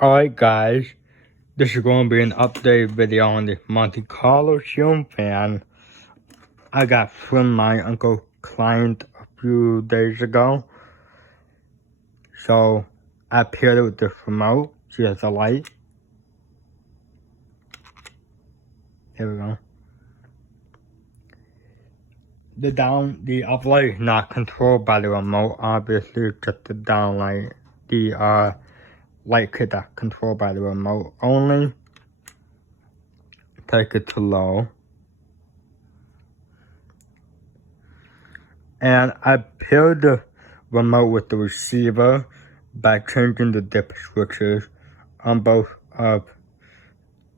Alright guys, this is going to be an update video on the Monte Carlo ceiling fan I got from my uncle client a few days ago. So I paired it with the remote. See, there's a light. Here we go. The up light is not controlled by the remote, obviously, just the down light. The light kit that's controlled by the remote only. Take it to low. And I paired the remote with the receiver by changing the dip switches on both of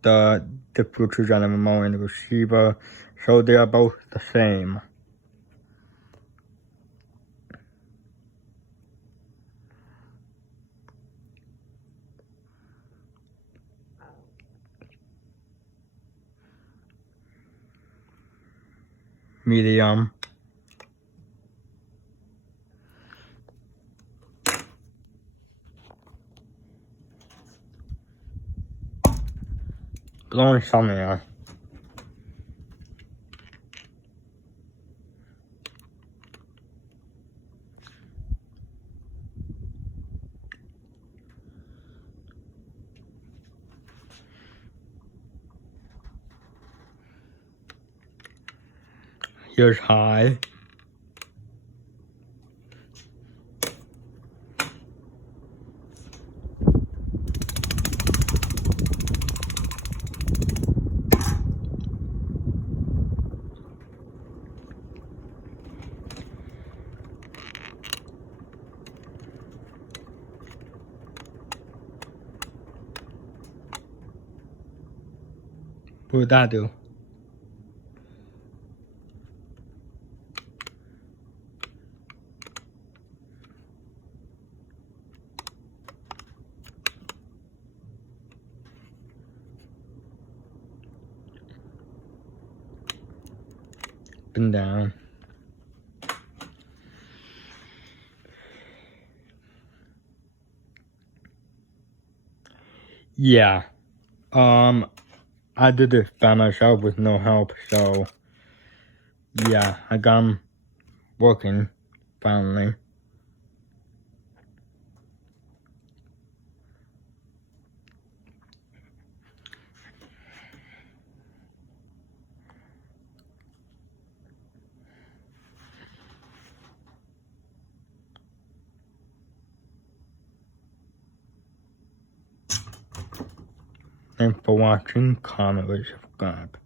the dip switches on the remote and the receiver, so they are both the same. Medium. Blowing some air. Here's high. What would that do? Up and down. Yeah. I did this by myself with no help, so yeah, I got 'em working finally. Thanks for watching. Comment, rate, subscribe.